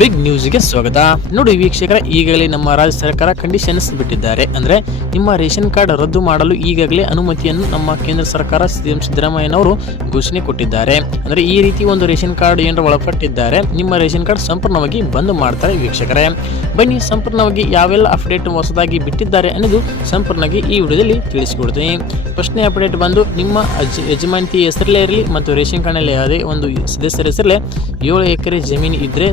Big ನ್ಯೂಸ್ಗೆ ಸ್ವಾಗತ. ನೋಡಿ ವೀಕ್ಷಕರ, ಈಗಾಗಲೇ ನಮ್ಮ ರಾಜ್ಯ ಸರ್ಕಾರ ಕಂಡೀಷನ್ಸ್ ಬಿಟ್ಟಿದ್ದಾರೆ. ಅಂದ್ರೆ ನಿಮ್ಮ ರೇಷನ್ ಕಾರ್ಡ್ ರದ್ದು ಮಾಡಲು ಈಗಾಗಲೇ ಅನುಮತಿಯನ್ನು ನಮ್ಮ ಕೇಂದ್ರ ಸರ್ಕಾರ ಸಿಎಂ ಸಿದ್ದರಾಮಯ್ಯನವರು ಘೋಷಣೆ ಕೊಟ್ಟಿದ್ದಾರೆ. ಅಂದ್ರೆ ಈ ರೀತಿ ಒಂದು ರೇಷನ್ ಕಾರ್ಡ್ ಏನಾರು ಒಳಪಟ್ಟಿದ್ದಾರೆ, ನಿಮ್ಮ ರೇಷನ್ ಕಾರ್ಡ್ ಸಂಪೂರ್ಣವಾಗಿ ಬಂದ್ ಮಾಡ್ತಾರೆ ವೀಕ್ಷಕರೇ. ಬನ್ನಿ, ಸಂಪೂರ್ಣವಾಗಿ ಯಾವೆಲ್ಲ ಅಪ್ಡೇಟ್ ಹೊಸದಾಗಿ ಬಿಟ್ಟಿದ್ದಾರೆ ಅನ್ನೋದು ಸಂಪೂರ್ಣವಾಗಿ ಈ ವಿಡಿಯೋದಲ್ಲಿ ತಿಳಿಸಿಕೊಡ್ತೀನಿ. ಫಸ್ಟ್ನೇ ಅಪ್ಡೇಟ್ ಬಂದು, ನಿಮ್ಮ ಯಜಮಾನತಿ ಹೆಸರಲ್ಲೇ ಇರಲಿ ಮತ್ತು ರೇಷನ್ ಕಾರ್ಡ್ನಲ್ಲಿ ಯಾವುದೇ ಒಂದು ಸದಸ್ಯರ ಹೆಸರಲ್ಲೇ ಏಳು ಎಕರೆ ಜಮೀನು ಇದ್ದರೆ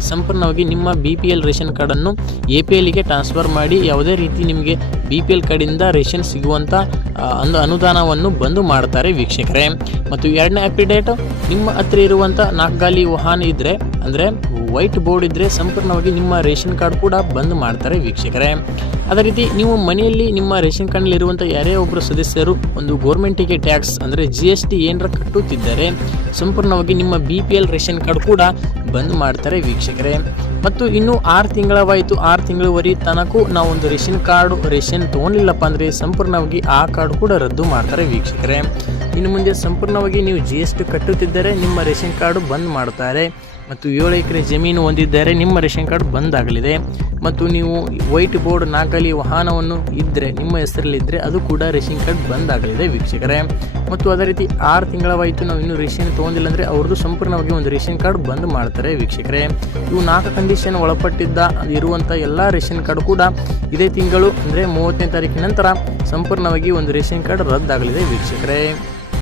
ಸಂಪೂರ್ಣವಾಗಿ ನಿಮ್ಮ ಬಿ ಪಿ ಎಲ್ ರೇಷನ್ ಕಾರ್ಡನ್ನು ಎ ಪಿ ಎಲ್ಗೆ ಟ್ರಾನ್ಸ್ಫರ್ ಮಾಡಿ ಯಾವುದೇ ರೀತಿ ನಿಮಗೆ ಬಿ ಪಿ ಎಲ್ ಕಾರ್ಡಿಂದ ರೇಷನ್ ಸಿಗುವಂಥ ಒಂದು ಅನುದಾನವನ್ನು ಬಂದು ಮಾಡ್ತಾರೆ ವೀಕ್ಷಕರೇ. ಮತ್ತು ಎರಡನೇ ಅಪ್ಡೇಟ್, ನಿಮ್ಮ ಹತ್ರ ಇರುವಂಥ ನಾಲ್ಕು ವಾಹನ ಇದ್ದರೆ ಅಂದರೆ ವೈಟ್ ಬೋರ್ಡ್ ಇದ್ದರೆ ಸಂಪೂರ್ಣವಾಗಿ ನಿಮ್ಮ ರೇಷನ್ ಕಾರ್ಡ್ ಕೂಡ ಬಂದ್ ಮಾಡ್ತಾರೆ ವೀಕ್ಷಕರೇ. ಅದೇ ರೀತಿ ನೀವು ಮನೆಯಲ್ಲಿ ನಿಮ್ಮ ರೇಷನ್ ಕಾರ್ಡ್ನಲ್ಲಿರುವಂಥ ಯಾರೇ ಒಬ್ಬರು ಸದಸ್ಯರು ಒಂದು ಗೋರ್ಮೆಂಟಿಗೆ ಟ್ಯಾಕ್ಸ್ ಅಂದರೆ ಜಿ ಎಸ್ ಟಿ ಏನರ ಕಟ್ಟುತ್ತಿದ್ದರೆ ಸಂಪೂರ್ಣವಾಗಿ ನಿಮ್ಮ B P L ration card ಕೂಡ ಬಂದ್ ಮಾಡ್ತಾರೆ ವೀಕ್ಷಕರೇ. ಮತ್ತು ಇನ್ನು ಆರು ತಿಂಗಳವಾಯಿತು, ಆರು ತಿಂಗಳವರೆಗೆ ತನಕ ನಾವು ಒಂದು ರೇಷನ್ ಕಾರ್ಡು, ರೇಷನ್ ತೊಗೊಂಡಿಲ್ಲಪ್ಪ ಅಂದರೆ ಸಂಪೂರ್ಣವಾಗಿ ಆ ಕಾರ್ಡ್ ಕೂಡ ರದ್ದು ಮಾಡ್ತಾರೆ ವೀಕ್ಷಕರೇ. ಇನ್ನು ಮುಂದೆ ಸಂಪೂರ್ಣವಾಗಿ ನೀವು ಜಿ ಎಸ್ ಟಿ ಕಟ್ಟುತ್ತಿದ್ದರೆ ನಿಮ್ಮ ರೇಷನ್ ಕಾರ್ಡು ಬಂದ್ ಮಾಡ್ತಾರೆ. ಮತ್ತು ಏಳು ಎಕರೆ ಜಮೀನು ಹೊಂದಿದ್ದರೆ ನಿಮ್ಮ ರೇಷನ್ ಕಾರ್ಡ್ ಬಂದಾಗಲಿದೆ. ಮತ್ತು ನೀವು ವೈಟ್ ಬೋರ್ಡ್ ನಾಲ್ಕಲಿ ವಾಹನವನ್ನು ಇದ್ದರೆ ನಿಮ್ಮ ಹೆಸರಲ್ಲಿದ್ದರೆ ಅದು ಕೂಡ ರೇಷನ್ ಕಾರ್ಡ್ ಬಂದಾಗಲಿದೆ ವೀಕ್ಷಕರೇ. ಮತ್ತು ಅದೇ ರೀತಿ ಆರು ತಿಂಗಳವಾಯಿತು ನಾವು ಇನ್ನೂ ರೇಷನ್ ತೊಗೊಂಡಿಲ್ಲ ಅಂದರೆ ಅವ್ರದ್ದು ಸಂಪೂರ್ಣವಾಗಿ ಒಂದು ರೇಷನ್ ಕಾರ್ಡ್ ಬಂದ್ ಮಾಡ್ತಾರೆ ವೀಕ್ಷಕರೇ. ಇವು ನಾಲ್ಕು ಕಂಡೀಷನ್ ಒಳಪಟ್ಟಿದ್ದ ಇರುವಂಥ ಎಲ್ಲ ರೇಷನ್ ಕಾರ್ಡ್ ಕೂಡ ಇದೇ ತಿಂಗಳು ಅಂದರೆ ಮೂವತ್ತನೇ ತಾರೀಕಿನ ನಂತರ ಸಂಪೂರ್ಣವಾಗಿ ಒಂದು ರೇಷನ್ ಕಾರ್ಡ್ ರದ್ದಾಗಲಿದೆ ವೀಕ್ಷಕರೇ.